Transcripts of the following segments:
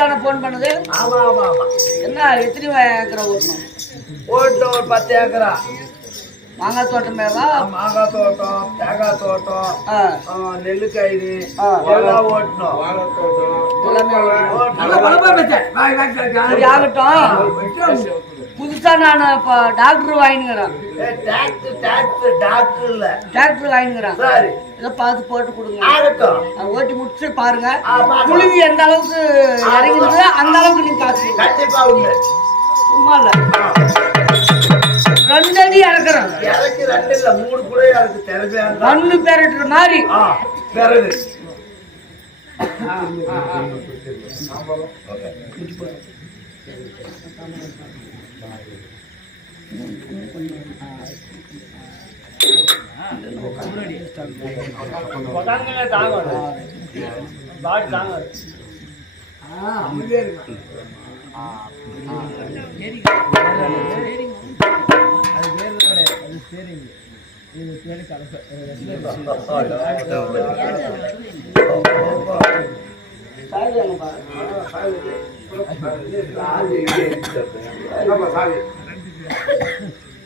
தானே போன் பண்ணது? ஆமா ஆமா ஆமா. என்ன எத்தனை ஏக்கரா ஓட்டணும்? ஓட்டணும் ஒரு 10 ஏக்கரா. மாங்காய் தோட்டம் மேலா? மாங்காய் தோட்டம், தேங்காய் தோட்டம், நெல்லுக்காயிரு எல்லாம் ஓட்டணும். வாழை தோட்டம் எல்லாமே ஆகட்டும். புதுசா நான் இப்ப டாக்டர் வாங்கினுங்கிறேன். டாக்டர் வாங்கினுங்கிறேன். இதை பார்த்து போட்டு கொடுங்க. ஓட்டி முடிச்சு பாருங்க. புழுதி எந்த அளவுக்கு இறங்கிடுது அந்த அளவுக்கு நீங்க காசு கண்டிப்பா உண்டு. சும்மா இல்ல 2 அடி இறக்குறேன். இறக்கி 2 இல்ல 3 கூட இறக்கு தேவையான மண்ணு பெரட்டுற மாதிரி பெறது.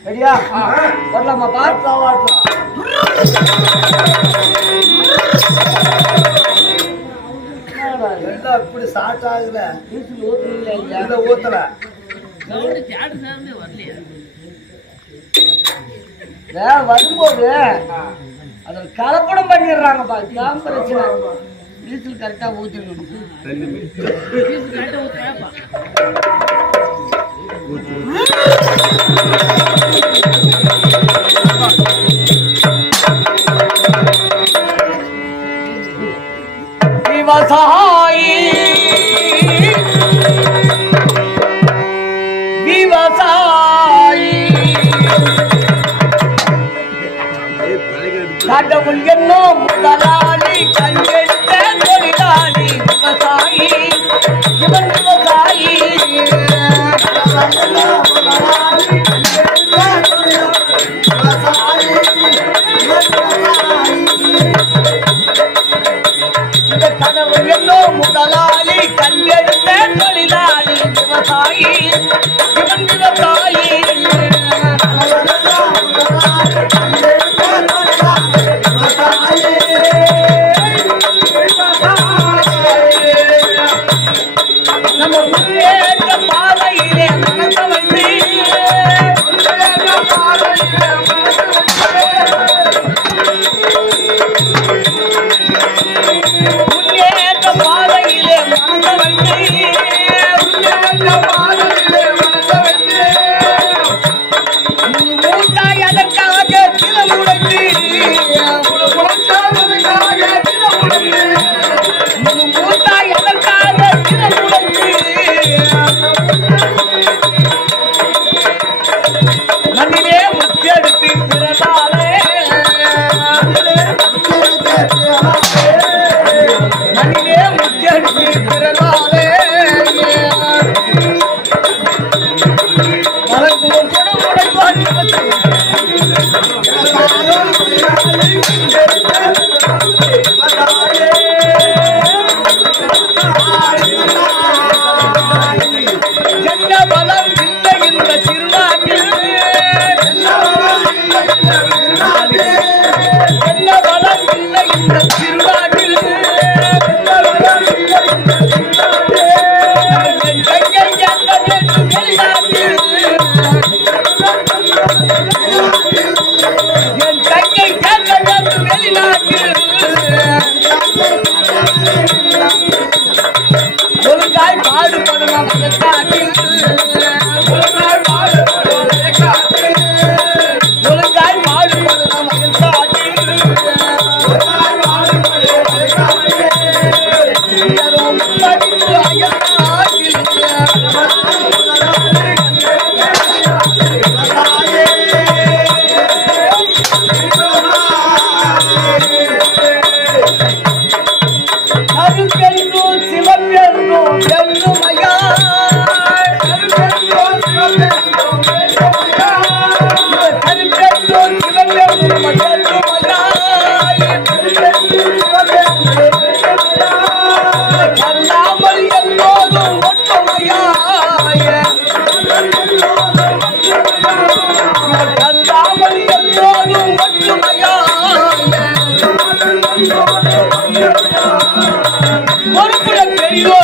ரெடியா? வரலாமா? பார்க்கலாம். இப்படி ஸ்டார்ட் ஆகுல ஊத்தல வரும்போது அதில் கலப்படம் பண்ணிடுறாங்கப்பா. இதான் பிரச்சனை. டீசல் கரெக்டா ஊத்திடணும். விவசாயி கடவுள் என்னும் முதலாளி கண்டெடுத்த தொழிலாளி விவசாயி. இவன் விவசாயி இந்த கடவுள் என்னும் முதலாளி கண்டெடுத்த தொழிலாளி விவசாயி. இவன் விவசாயி நம்ம முன்னேற்ற பாதையிலே மனச வைத்து முன்னேற்ற பாதையிலே மனச வைத்து மூட்டாய் அதற்காக திறமுடைத்து மூட்டாய் அதற்காக திறமுடைத்து மண்ணிலே முத்தெடுத்து பிறந்தாலே மண்ணிலே முத்தெடுத்து பிறந்தாலே மலர்ந்தோர் குணமுடை என்ன பலம் இல்லை இந்த திருநாட்டில். என்ன பலம் இல்லை இந்த திருநாட்டில். என் கையை எந்த வெளிநாட்டில். என் கையை எந்த வெளிநாட்டில். ஒழுங்காய் பாடுபடலாம் காட்டில். ஒழுங்காய் பாடுபடலாம் காட்டில். படிப்பு அயல் கருப்பென்றோ சிவப்பென்றோ என்னுமையா. கருப்பென்றோ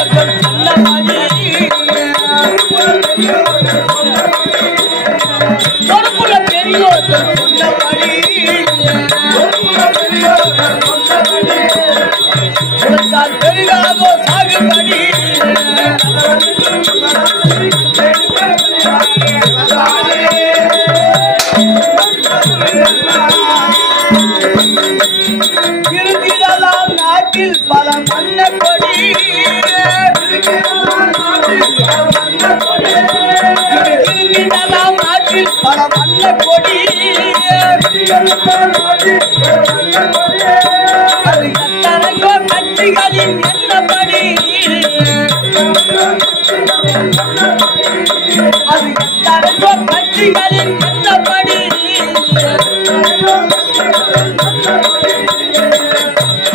பெரியோர்கள் சொன்னபடி பொறுப்புள்ள பெரியோர்கள் சொன்னபடி உழைத்தால் பெரிதாகோ சாகுபடி இருந்திடலாம் நாட்டில் பல மன்ன கொடி இருந்திடலாம் நாட்டில் பல மன்ன கொடி அது எத்தனையோ கட்சிகளின் என்னபடி அது எத்தனையோ கட்சிகளின் என்னபடி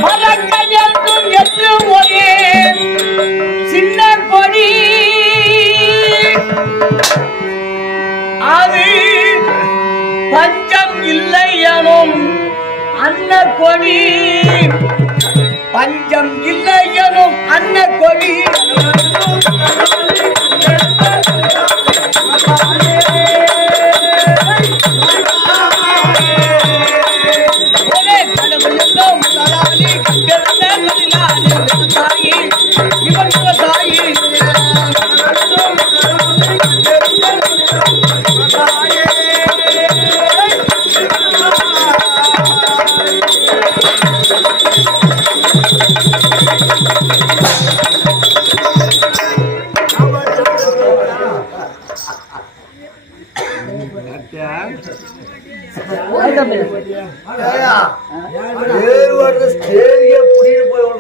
மறக்க வேண்டும் என்று ஒரே சின்ன கொடி அது பஞ்சம் இல்லை எனும் அன்ன கொடி பஞ்சம் இல்லை எனும் அன்ன கொடி ஒரே கடவுள் என்றும் முதலாளி கண்டிருந்த முதலாளி விவசாயி இவன் விவசாயி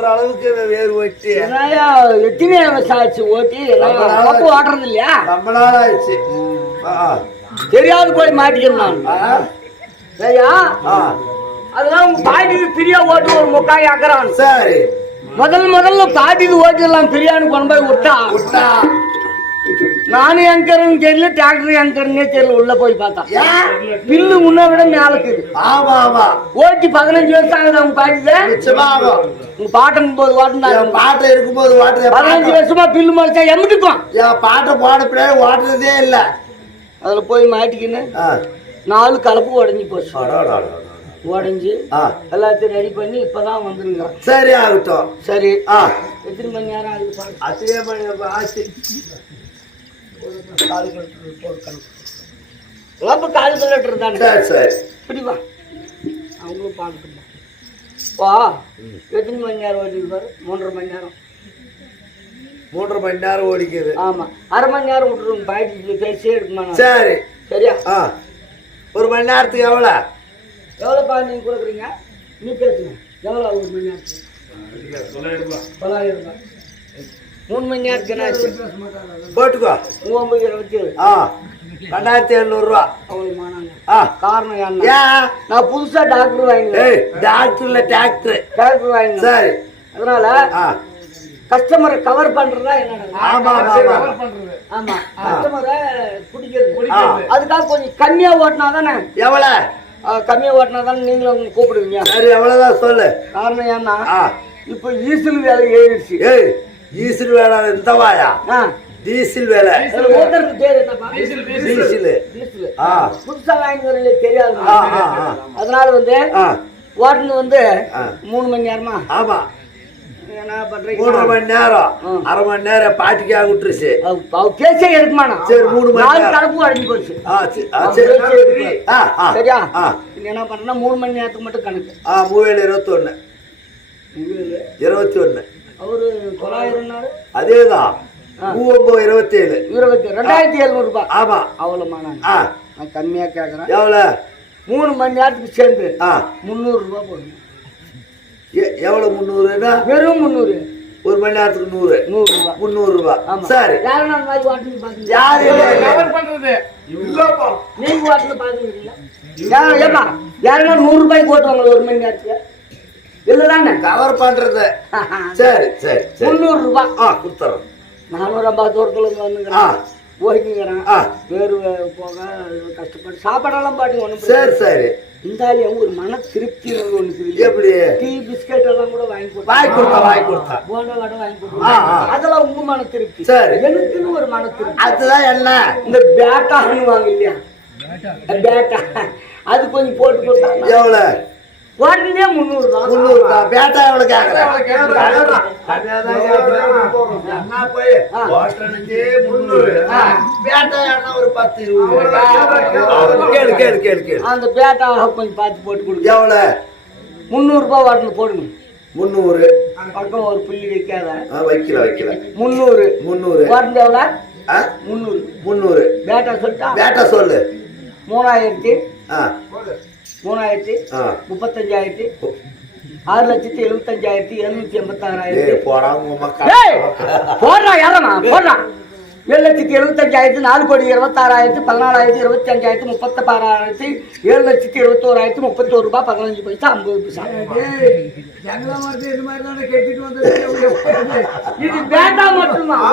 அளவுக்கு வேறு ஓட்டி எத்தனை ஆச்சு ஓட்டி ஓட்டுறது இல்லையா ரொம்ப நாள் ஆயிடுச்சு தெரியாது போய் மாட்டிக்கிறேன் நான் சரியா அதெல்லாம் உங்க பாட்டிக்கு பிரியா ஓட்டு ஒரு முக்காய் ஆக்குறான் சரி முதல்ல பாட்டிக்கு ஓட்டிடலாம் பிரியான்னு கொண்டு போய் விட்டா நானும் எங்கன்னு தெரியல டிராக்டர் எங்கன்னே தெரியல உள்ள போய் பார்த்தா பில்லு முன்ன விட மேலக்கு ஆமா ஆமா ஓட்டி 15 வருஷம் ஆகுது அவங்க பாட்டில உங்க பாட்டும் போது ஓட்டுனா பாட்டை இருக்கும்போது ஓட்டுறது 15 வருஷமா பில்லு மறைச்சா எம்பிட்டுக்கும் பாட்டை போட பின்னாடி ஓட்டுறதே இல்ல அதுல போய் மாட்டிக்கின்னு 4 கலப்பு உடஞ்சி போச்சு உடஞ்சி எல்லாத்தையும் ரெடி பண்ணி இப்பதான் வந்துருங்க சரி ஆகட்டும் சரி எத்தனை மணி நேரம் ஆகுது அதே மணி ஆச்சு கால்குலேட்டர் தானே சரி பிடிவா அவங்களும் பார்க்கணும் வா எத்தனை மணி நேரம் ஓடிருப்பாரு 3.5 மணி நேரம் 3.5 மணி நேரம் ஓடிக்குது ஆமா அரை மணி நேரம் விட்டுருங்க பாய்ச்சி பேசியே இருக்குமா சரி சரியா 1 மணி நேரத்துக்கு எவ்வளோப்பா நீங்க கொடுக்குறீங்க நீ பேசுங்க எவ்வளோ 1 மணி நேரத்துக்கு 900 ரூபாய் 3 மணி நேரத்துக்கு என்ன ஆச்சு போட்டுக்கோ 927 2700 ரூபா அவ்வளோ மானாங்க காரணம் என்ன நான் புதுசா டாக்டர் வாங்கினேன் டாக்டர்ல டாக்டர் வாங்கினேன் சரி அதனால கஸ்டமரை கவர் பண்றதா என்ன ஆமா ஆமா கஸ்டமரை குடிக்கிறது அதுக்காக கொஞ்சம் கம்மியா ஓட்டினா தானே எவ்வளவு கம்மியா ஓட்டினா தானே நீங்களும் கூப்பிடுவீங்க சரி எவ்வளவுதான் சொல்லு காரணம் ஏன்னா இப்போ ஈசல் வேலை ஏறிடுச்சு ஈசல் வேலை இந்த வாயா டீசல் வேலை ஓட்டுறதுக்கு பேர் என்னப்பா டீசல் புதுசா வாங்கி வரல தெரியாது அதனால வந்து ஓட்டுனது வந்து 3 மணி நேரமா ஆமா என்ன பண்றீங்க 3 மணி நேரம் அரை மணி நேரம் பாட்டிக்காக விட்டுருச்சு பேச்சே எடுக்குமாண்ணா சரி 3 மணி நேரம் கலப்பு அடைஞ்சு போச்சு சரியா என்ன பண்றேன்னா 3 மணி நேரத்துக்கு மட்டும் கணக்கு 3021 21 அவரு 900 அதேதான் 27 2700 ரூபாய் ஆமா அவ்வளவுமாண்ணா நான் கம்மியா கேக்குறேன் எவ்வளவு 3 மணி நேரத்துக்கு சேர்ந்து 300 ரூபாய் போடுங்க எவ்வளவு 300 வெறும் 300 1 மணி நேரத்துக்கு 100 ரூபாய் 300 ரூபாய் சரி யாரும் அந்த மாதிரி வாட்டர் பாத்தீங்க யாரு கவர் பண்றது இல்லப்பா நீங்க வாட்டர் பாத்தீங்களா ஏமா யாரும் 100 ரூபாய்க்கு ஓட்டுவாங்க 1 மணி நேரத்துக்கு இல்லதானே கவர் பண்றது சரி 300 ரூபாய் கொடுத்துறோம் 450 தூரத்துல இருந்து வந்துங்க போய்க்குங்கிறான் ஆ. வேறு போக கஷ்டப்பட்டு சாப்பாடெல்லாம் பாட்டுங்க ஒன்றும் சரி சரி இருந்தாலும் ஒரு மன திருப்தி ஒன்று இருக்குது. எப்படி டீ பிஸ்கட் எல்லாம் கூட வாங்கி வாங்கி கொடுத்தா போண்டா கடை வாங்கி ஆ, கொடுத்தா ஆ. அதெல்லாம் உங்க மன திருப்தி. சரி. எனக்குன்னு ஒரு மன திருப்தி. அதுதான் என்ன இந்த பேட்டான்னு வாங்க இல்லையா பேட்டா அது கொஞ்சம் போட்டு கொடுத்தாங்க எவ்வளவு உடனே 300 தான் 300 தான் பேட்டா எவ்வளவு கேக்குறேன் ஒரு 10 20 கேளு கேளு கேளு கேளு அந்த பேட்டாவை கொஞ்சம் பார்த்து போட்டு கொடுங்க. எவ்வளவு 300 ரூபாய் வாட்டில் போடுங்க. 300 பக்கம் ஒரு புள்ளி வைக்காத. வைக்கல 300 வாட்டில் எவ்வளோ? ஆ? 300 பேட்டா சொல்லிட்டா பேட்டா சொல்லு 3000 ஆ 3000 ஆ 35,000 6,75,786,000 ஏய் போடா உங்க மக்கா ஏய் போடுறா யாரமா போடுறா 7,75,000 4,26,000 14,000 25,000 36,000 7,21,000 31 ரூபாய் 15 பைசா 50 பைசா. இது பேட்டா மட்டும்தான்.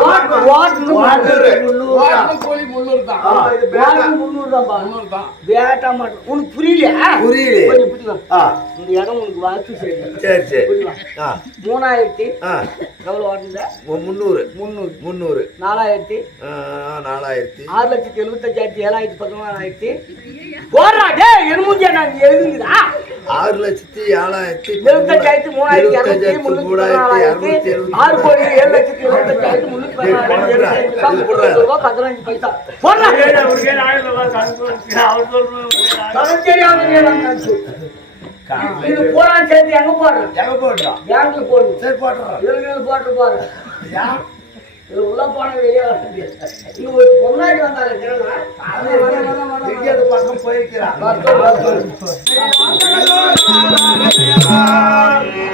பேட்டா மட்டும் உனக்கு புரியலையா? புரியல கொஞ்சம் புரியுதா? ஆ இந்த இடம் உனக்கு வாசி சரி சரி சரி புரியுதா? ஆ 3,000 ஆ எவ்வளவு வாட்டுங்க? 300 4,000 4000 6,75,000 7,000 போடுறா டேய் எருமுஞ்சே நான் எழுதுங்கடா 6,07,000 75,000 3,200 3,400 6 கோடி 7,75,000 314 ரூபாய் 15 பைசா போடுறா இது போறா சேர்த்து எங்க போடுற எங்க போடுறோம் பேங்க்ல போடுங்க சரி போடுறோம் இவங்க போட்டு பாரு இது உள்ள போன வெளியே இங்க ஒரு பொன்னாடி வந்தாங்க இங்கே பக்கம் போயிருக்கிறான் தெரியல